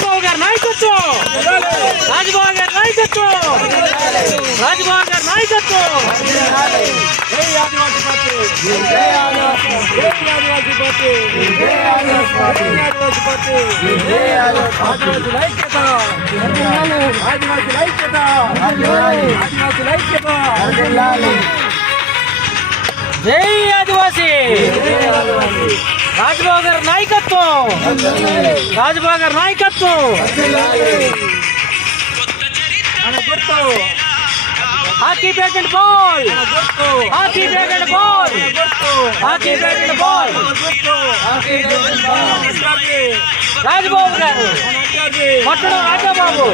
రాజబాబు గారి నాయకత్వం, రాజబాబు గారి నాయకత్వం, రాజబాబు గారి నాయకత్వం. జై ఆదివాసీ పార్టీ, జై ఆదివాసీ పార్టీ, జై ఆదివాసీ పార్టీ, ఆదివాసీ పార్టీ, జై ఆదివాసీ ఐక్యత, ఆదివాసీ ఐక్యత, ఆదివాసీ ఐక్యత. జై ఆదివాసీ, రాజబాబు గారి నాయకత్వం, రాజబాబు గారి నాయకత్వం. Hockey bat and ball, hockey bat and ball, hockey bat and ball. Rajababu గారు, పట్టణం రాజాబాబు.